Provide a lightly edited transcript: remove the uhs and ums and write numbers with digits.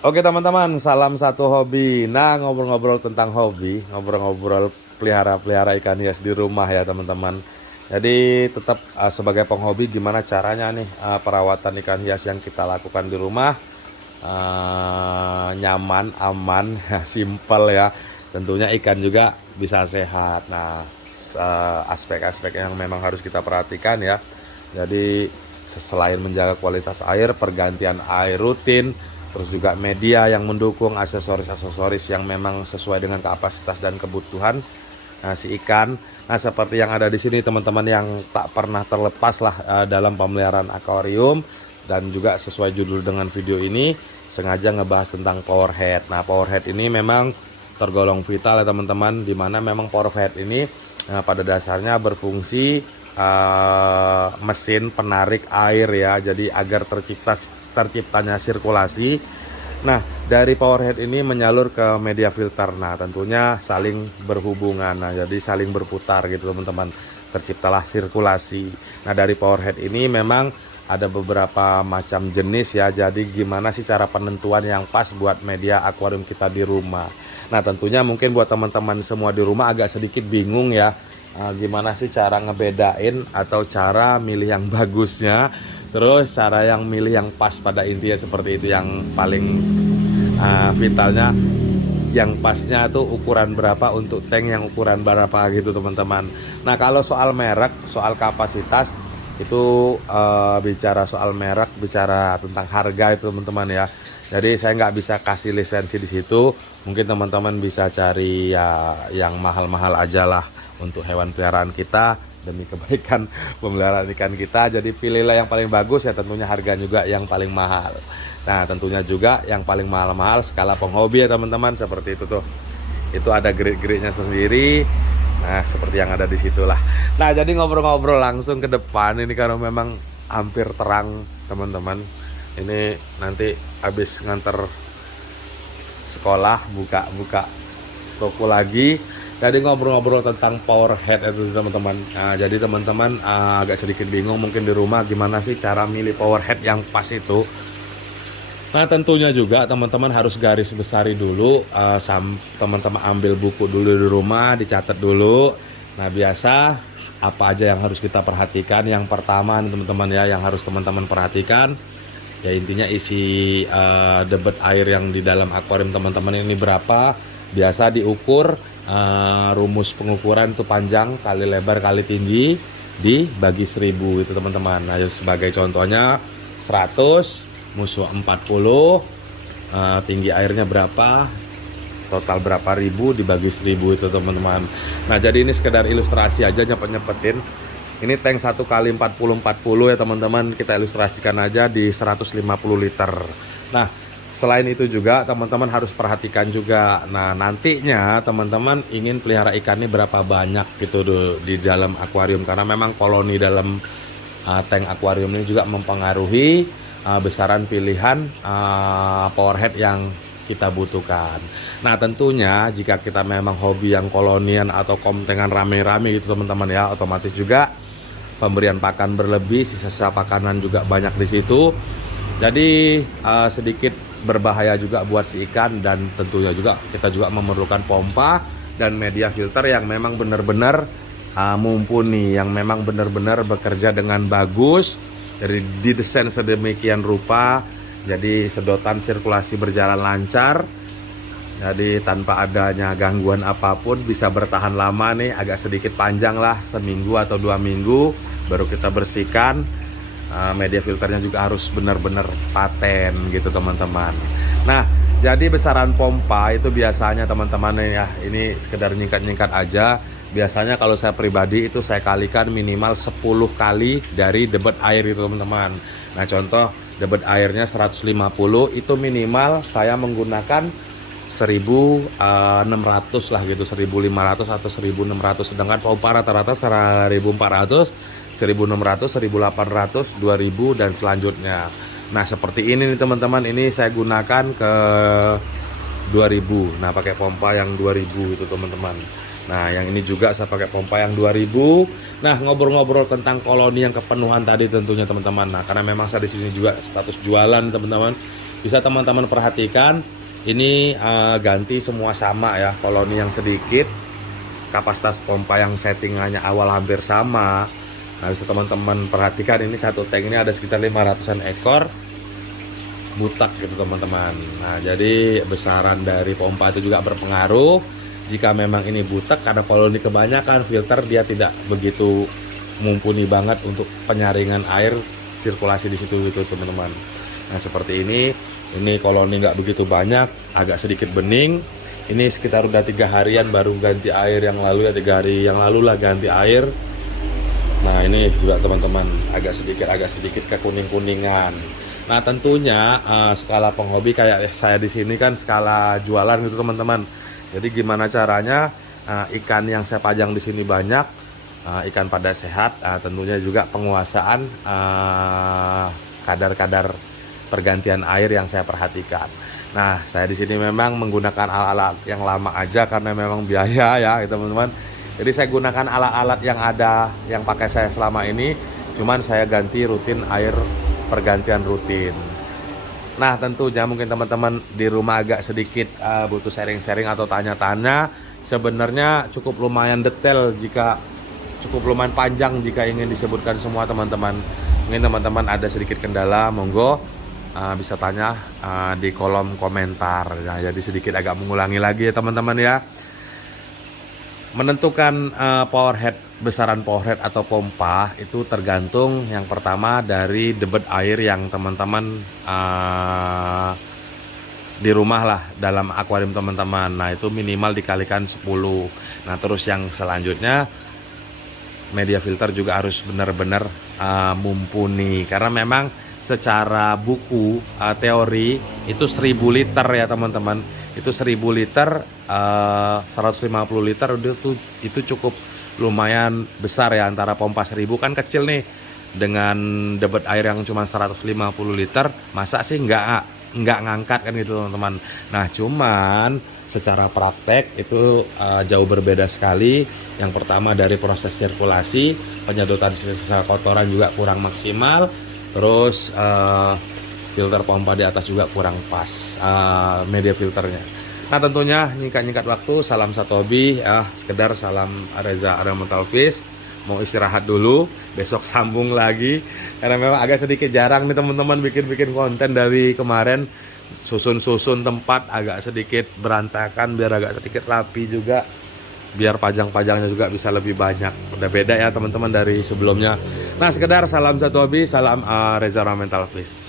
Oke teman-teman, salam satu hobi. Nah, ngobrol-ngobrol tentang hobi, ngobrol-ngobrol pelihara-pelihara ikan hias di rumah ya teman-teman. Jadi tetap sebagai penghobi gimana caranya nih perawatan ikan hias yang kita lakukan di rumah nyaman, aman, simpel ya. Tentunya ikan juga bisa sehat. Nah, aspek-aspek yang memang harus kita perhatikan ya. Jadi selain menjaga kualitas air, pergantian air rutin, terus juga media yang mendukung, aksesoris-aksesoris yang memang sesuai dengan kapasitas dan kebutuhan si ikan. Nah, seperti yang ada di sini teman-teman, yang tak pernah terlepas lah dalam pemeliharaan akuarium, dan juga sesuai judul dengan video ini sengaja ngebahas tentang power head. Nah, power head ini memang tergolong vital ya teman-teman, dimana memang power head ini pada dasarnya berfungsi mesin penarik air ya, jadi agar terciptanya sirkulasi. Nah, dari power head ini menyalur ke media filter. Nah, tentunya saling berhubungan. Nah, jadi saling berputar gitu teman-teman. Terciptalah sirkulasi. Nah, dari power head ini memang ada beberapa macam jenis ya. Jadi gimana sih cara penentuan yang pas buat media akuarium kita di rumah. Nah, tentunya mungkin buat teman-teman semua di rumah agak sedikit bingung ya. Gimana sih cara ngebedain atau cara milih yang bagusnya, terus cara yang milih yang pas, pada intinya seperti itu yang paling vitalnya, yang pasnya tuh ukuran berapa untuk tank yang ukuran berapa gitu teman-teman. Nah, kalau soal merek, soal kapasitas itu bicara soal merek, bicara tentang harga itu teman-teman ya. Jadi saya nggak bisa kasih lisensi di situ. Mungkin teman-teman bisa cari ya yang mahal-mahal aja lah untuk hewan peliharaan kita demi kebaikan pemeliharaan ikan kita. Jadi pilihlah yang paling bagus ya, tentunya harga juga yang paling mahal. Nah, tentunya juga yang paling mahal-mahal skala penghobi ya teman-teman, seperti itu tuh. Itu ada grade-grade-nya sendiri. Nah, seperti yang ada di situlah. Nah, jadi ngobrol-ngobrol langsung ke depan ini karena memang hampir terang teman-teman. Ini nanti habis nganter sekolah, buka toko lagi. Jadi ngobrol-ngobrol tentang power head itu teman-teman. Nah, jadi teman-teman agak sedikit bingung mungkin di rumah gimana sih cara milih power head yang pas itu. Nah, tentunya juga teman-teman harus garis besari dulu, teman-teman ambil buku dulu di rumah, dicatat dulu. Nah, biasa apa aja yang harus kita perhatikan. Yang pertama teman-teman ya, yang harus teman-teman perhatikan ya, intinya isi debit air yang di dalam akuarium teman-teman ini berapa. Biasa diukur, rumus pengukuran itu panjang kali lebar kali tinggi dibagi 1000 itu teman-teman. Nah, sebagai contohnya 100 musuh 40, tinggi airnya berapa, total berapa ribu dibagi 1000 itu teman-teman. Nah, jadi ini sekedar ilustrasi aja, nyepet-nyepetin. Ini tank 1 kali 40 ya teman-teman, kita ilustrasikan aja di 150 liter. Nah, selain itu juga teman-teman harus perhatikan juga. Nah, nantinya teman-teman ingin pelihara ikannya berapa banyak gitu di dalam akuarium, karena memang koloni dalam tank akuarium ini juga mempengaruhi besaran pilihan power head yang kita butuhkan. Nah, tentunya jika kita memang hobi yang kolonian atau komtengan rame-rame gitu teman-teman ya, otomatis juga pemberian pakan berlebih, sisa-sisa pakanan juga banyak di situ. Jadi sedikit berbahaya juga buat si ikan, dan tentunya juga kita juga memerlukan pompa dan media filter yang memang benar-benar mumpuni, yang memang benar-benar bekerja dengan bagus. Jadi didesain sedemikian rupa, jadi sedotan sirkulasi berjalan lancar. Jadi tanpa adanya gangguan apapun bisa bertahan lama nih, agak sedikit panjang lah, seminggu atau 2 minggu baru kita bersihkan. Media filternya juga harus benar-benar paten gitu teman-teman. Nah, jadi besaran pompa itu biasanya teman-teman ya, ini sekedar nyingkat-nyingkat aja. Biasanya kalau saya pribadi itu saya kalikan minimal 10 kali dari debit air itu teman-teman. Nah, contoh debit airnya 150, itu minimal saya menggunakan 1600 lah gitu, 1500 atau 1600. Sedangkan pompa rata-rata 1400, 1600, 1800, 2000 dan selanjutnya. Nah, seperti ini nih teman-teman, ini saya gunakan ke 2000. Nah, pakai pompa yang 2000 itu teman-teman. Nah, yang ini juga saya pakai pompa yang 2000. Nah, ngobrol-ngobrol tentang koloni yang kepenuhan tadi tentunya teman-teman. Nah, karena memang saya di sini juga status jualan teman-teman. Bisa teman-teman perhatikan, ini ganti semua sama ya, koloni yang sedikit, kapasitas pompa yang settingannya awal hampir sama. Nah, bisa teman-teman perhatikan, ini satu tank ini ada sekitar 500-an ekor butak gitu teman-teman. Nah, jadi besaran dari pompa itu juga berpengaruh. Jika memang ini butak karena koloni kebanyakan filter, dia tidak begitu mumpuni banget untuk penyaringan air sirkulasi di situ gitu teman-teman. Nah, seperti ini koloni nggak begitu banyak, agak sedikit bening. Ini sekitar udah 3 harian baru ganti air, yang lalu ya 3 hari yang lalu lah ganti air. Nah, ini juga teman-teman agak sedikit kekuning-kuningan. Nah, tentunya skala penghobi kayak saya di sini kan skala jualan gitu teman-teman. Jadi gimana caranya ikan yang saya pajang di sini banyak, ikan pada sehat, tentunya juga penguasaan kadar-kadar pergantian air yang saya perhatikan. Nah, saya di sini memang menggunakan alat-alat yang lama aja karena memang biaya ya teman-teman. Jadi saya gunakan alat-alat yang ada yang pakai saya selama ini, cuman saya ganti rutin air pergantian rutin. Nah, tentunya mungkin teman-teman di rumah agak sedikit butuh sharing-sharing atau tanya-tanya. Sebenarnya cukup lumayan detail, cukup lumayan panjang jika ingin disebutkan semua teman-teman. Mungkin teman-teman ada sedikit kendala, monggo bisa tanya di kolom komentar. Nah, jadi sedikit agak mengulangi lagi ya teman-teman ya. Menentukan besaran powerhead atau pompa itu tergantung yang pertama dari debit air yang teman-teman di rumah lah, dalam akuarium teman-teman. Nah, itu minimal dikalikan 10. Nah, terus yang selanjutnya media filter juga harus benar-benar mumpuni, karena memang secara buku teori itu 1000 liter ya teman-teman. Itu 1000 liter 150 liter itu cukup lumayan besar ya. Antara pompa 1000 kan kecil nih, dengan debit air yang cuma 150 liter, masa sih nggak ngangkat kan gitu teman-teman. Nah, cuman secara praktek itu jauh berbeda sekali. Yang pertama dari proses sirkulasi, penyedotan sisa kotoran juga kurang maksimal. Terus filter pompa di atas juga kurang pas media filternya. Nah, tentunya nyingkat-nyingkat waktu, salam satu hobi ya, sekedar salam Reza Environmental Fish. Mau istirahat dulu, besok sambung lagi karena memang agak sedikit jarang nih teman-teman bikin konten dari kemarin. Susun tempat agak sedikit berantakan biar agak sedikit rapi juga, biar pajang-pajangnya juga bisa lebih banyak. Udah beda ya teman-teman dari sebelumnya. Nah, sekedar salam satu hobi, salam Reza Environmental Fish.